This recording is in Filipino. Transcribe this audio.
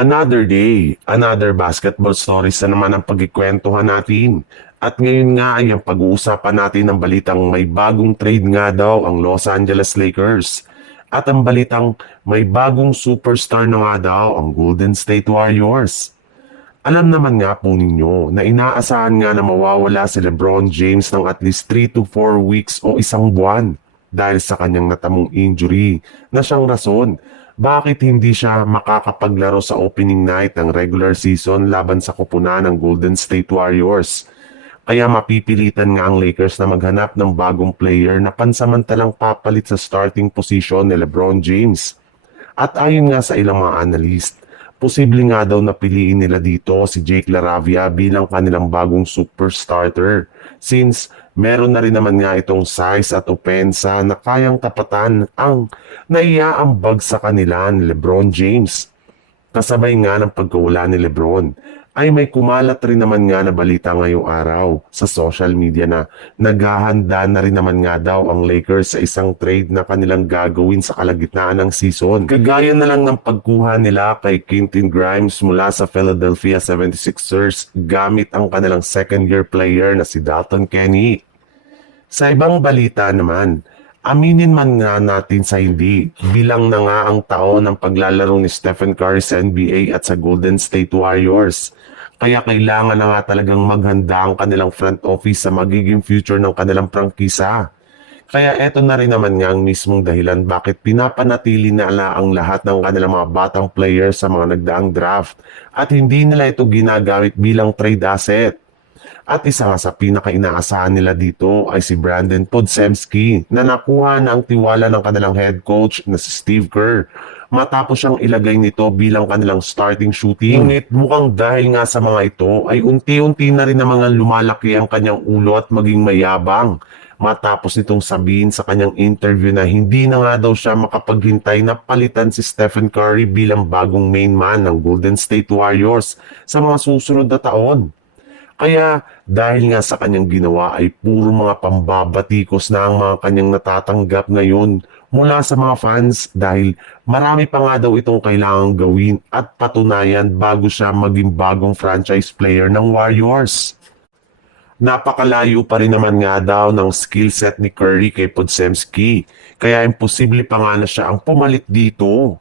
Another day, another basketball stories na naman ang pagkikwentuhan natin. At ngayon nga ay ang pag-uusapan natin ng balitang may bagong trade nga daw ang Los Angeles Lakers. At ang balitang may bagong superstar na nga daw ang Golden State Warriors. Alam naman nga po ninyo na inaasahan nga na mawawala si LeBron James ng at least 3 to 4 weeks o isang buwan dahil sa kanyang natamong injury na siyang rason bakit hindi siya makakapaglaro sa opening night ng regular season laban sa koponan ng Golden State Warriors. Kaya mapipilitan nga ang Lakers na maghanap ng bagong player na pansamantalang papalit sa starting position ni LeBron James. At ayon nga sa ilang mga analyst, posible nga daw na piliin nila dito si Jake LaRavia bilang kanilang bagong super starter since meron na rin naman nga itong size at opensa na kayang tapatan ang naiaambag sa kanila ni LeBron James. Kasabay nga ng pagkawala ni LeBron ay may kumalat rin naman nga na balita ngayong araw sa social media na naghahanda na rin naman nga daw ang Lakers sa isang trade na kanilang gagawin sa kalagitnaan ng season. Kagaya na lang ng pagkuha nila kay Quentin Grimes mula sa Philadelphia 76ers gamit ang kanilang second-year player na si Dalton Kenny. Sa ibang balita naman, aminin man nga natin sa hindi, bilang na nga ang taon ng paglalaro ni Stephen Curry sa NBA at sa Golden State Warriors. Kaya kailangan na nga talagang maghanda ang kanilang front office sa magiging future ng kanilang prangkisa. Kaya eto na rin naman nga ang mismong dahilan bakit pinapanatili nila ang lahat ng kanilang mga batang players sa mga nagdaang draft at hindi nila ito ginagamit bilang trade asset. At isa nga sa pinaka-inaasahan nila dito ay si Brandon Podziemski na nakuha na ang tiwala ng kanilang head coach na si Steve Kerr matapos siyang ilagay nito bilang kanilang starting shooting. Ngunit mukhang dahil nga sa mga ito ay unti-unti na rin na mga lumalaki ang kanyang ulo at maging mayabang matapos nitong sabihin sa kanyang interview na hindi na nga daw siya makapaghintay na palitan si Stephen Curry bilang bagong main man ng Golden State Warriors sa mga susunod na taon. Kaya dahil nga sa kanyang ginawa ay puro mga pambabatikos na ang mga kanyang natatanggap ngayon mula sa mga fans dahil marami pa nga daw itong kailangang gawin at patunayan bago siya maging bagong franchise player ng Warriors. Napakalayo pa rin naman nga daw ng skill set ni Curry kay Podziemski kaya imposible pa nga na siya ang pumalit dito.